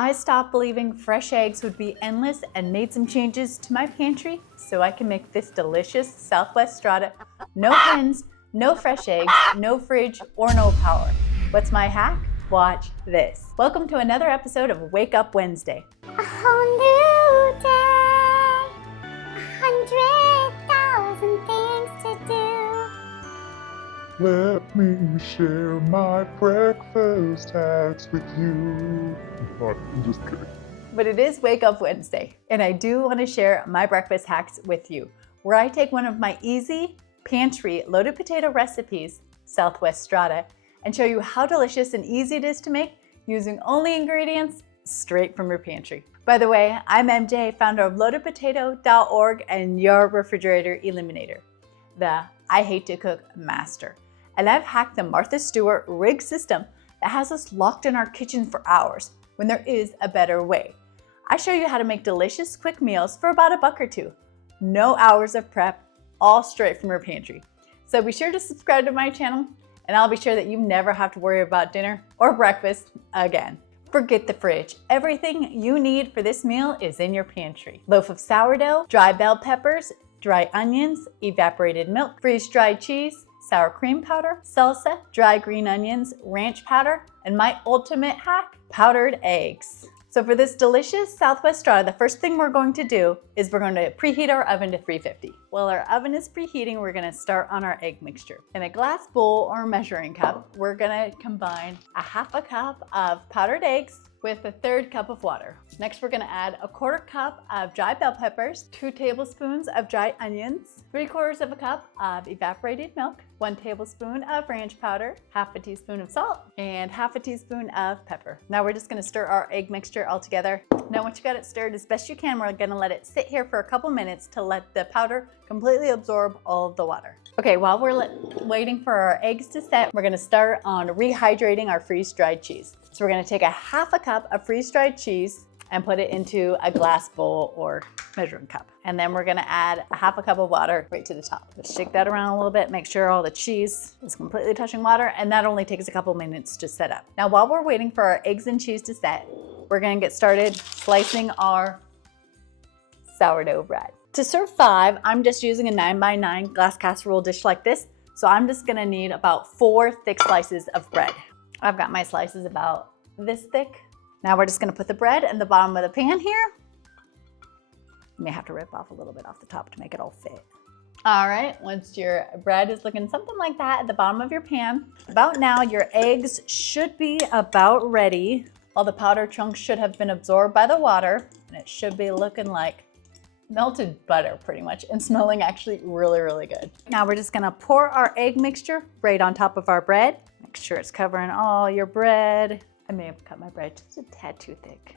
I stopped believing fresh eggs would be endless and made some changes to my pantry so I can make this delicious Southwest Strata. No hens, no fresh eggs, no fridge, or no power. What's my hack? Watch this. Welcome to another episode of Wake Up Wednesday. A whole new day, 100,000 things to do. Let me share my breakfast hacks with you. I'm just kidding. But it is Wake Up Wednesday, and I do want to share my breakfast hacks with you, where I take one of my easy pantry loaded potato recipes, Southwest Strata, and show you how delicious and easy it is to make using only ingredients straight from your pantry. By the way, I'm MJ, founder of loadedpotato.org and your refrigerator eliminator, the I hate to cook master. And I've hacked the Martha Stewart rig system that has us locked in our kitchen for hours when there is a better way. I show you how to make delicious quick meals for about $1 or $2. No hours of prep, all straight from your pantry. So be sure to subscribe to my channel and I'll be sure that you never have to worry about dinner or breakfast again. Forget the fridge. Everything you need for this meal is in your pantry. Loaf of sourdough, dry bell peppers, dry onions, evaporated milk, freeze-dried cheese, sour cream powder, salsa, dry green onions, ranch powder, and my ultimate hack, powdered eggs. So for this delicious Southwest Strata, the first thing we're going to do is we're going to preheat our oven to 350. While our oven is preheating, we're going to start on our egg mixture. In a glass bowl or measuring cup, we're going to combine a ½ cup of powdered eggs with a 1/3 cup of water. Next, we're gonna add a 1/4 cup of dry bell peppers, 2 tablespoons of dry onions, 3/4 cup of evaporated milk, 1 tablespoon of ranch powder, ½ a teaspoon of salt, and ½ a teaspoon of pepper. Now we're just gonna stir our egg mixture all together. Now once you got it stirred as best you can, we're gonna let it sit here for a couple minutes to let the powder completely absorb all of the water. Okay, while we're waiting for our eggs to set, we're gonna start on rehydrating our freeze-dried cheese. So we're gonna take a ½ cup of freeze-dried cheese and put it into a glass bowl or measuring cup. And then we're gonna add a ½ cup of water right to the top. Just shake that around a little bit, make sure all the cheese is completely touching water, and that only takes a couple minutes to set up. Now, while we're waiting for our eggs and cheese to set, we're gonna get started slicing our sourdough bread. To serve 5, I'm just using a 9x9 glass casserole dish like this. So I'm just gonna need about 4 thick slices of bread. I've got my slices about this thick. Now we're just gonna put the bread in the bottom of the pan here. You may have to rip off a little bit off the top to make it all fit. All right, once your bread is looking something like that at the bottom of your pan, about now your eggs should be about ready. All the powder chunks should have been absorbed by the water, and it should be looking like melted butter pretty much, and smelling actually really, really good. Now we're just gonna pour our egg mixture right on top of our bread. Make sure it's covering all your bread. I may have cut my bread just a tad too thick,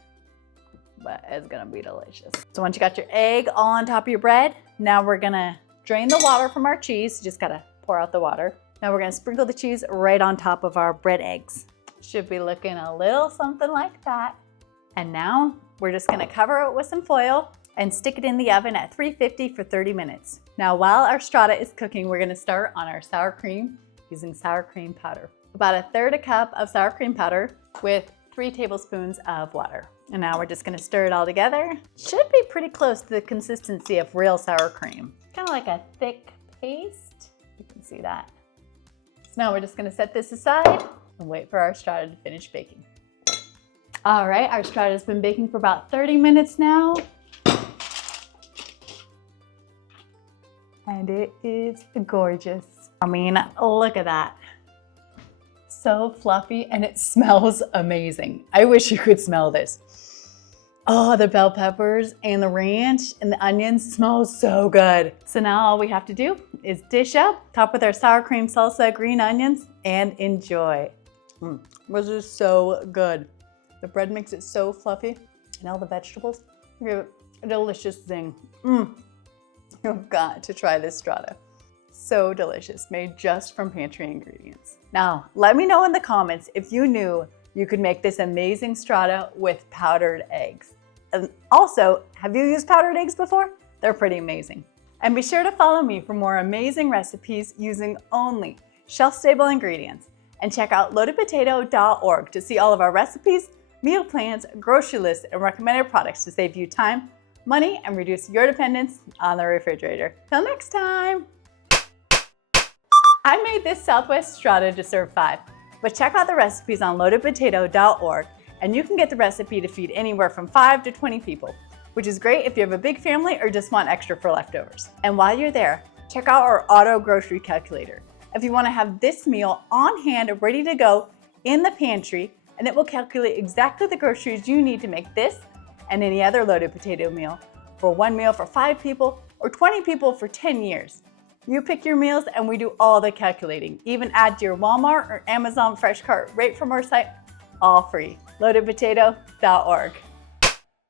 but it's gonna be delicious. So once you got your egg all on top of your bread, now we're gonna drain the water from our cheese. You just gotta pour out the water. Now we're gonna sprinkle the cheese right on top of our bread eggs. Should be looking a little something like that. And now we're just gonna cover it with some foil and stick it in the oven at 350 for 30 minutes. Now, while our strata is cooking, we're gonna start on our sour cream using sour cream powder. About a 1/3 cup of sour cream powder with 3 tablespoons of water. And now we're just gonna stir it all together. Should be pretty close to the consistency of real sour cream. Kind of like a thick paste. You can see that. So now we're just gonna set this aside and wait for our strata to finish baking. All right, our strata has been baking for about 30 minutes now. And it is gorgeous. I mean, look at that. So fluffy, and it smells amazing. I wish you could smell this. Oh, the bell peppers and the ranch and the onions smell so good. So now all we have to do is dish up, top with our sour cream salsa, green onions, and enjoy. This is so good. The bread makes it so fluffy, and all the vegetables. A delicious thing. You've got to try this strata. So delicious, made just from pantry ingredients. Now, let me know in the comments if you knew you could make this amazing strata with powdered eggs. And also, have you used powdered eggs before? They're pretty amazing. And be sure to follow me for more amazing recipes using only shelf-stable ingredients. And check out loadedpotato.org to see all of our recipes, meal plans, grocery lists, and recommended products to save you time, money, and reduce your dependence on the refrigerator. Till next time! I made this Southwest Strata to serve 5, but check out the recipes on loadedpotato.org and you can get the recipe to feed anywhere from 5 to 20 people, which is great if you have a big family or just want extra for leftovers. And while you're there, check out our auto grocery calculator. If you want to have this meal on hand and ready to go in the pantry, and it will calculate exactly the groceries you need to make this and any other loaded potato meal for one meal for 5 people or 20 people for 10 years. You pick your meals and we do all the calculating, even add to your Walmart or Amazon fresh cart right from our site, all free. Loadedpotato.org.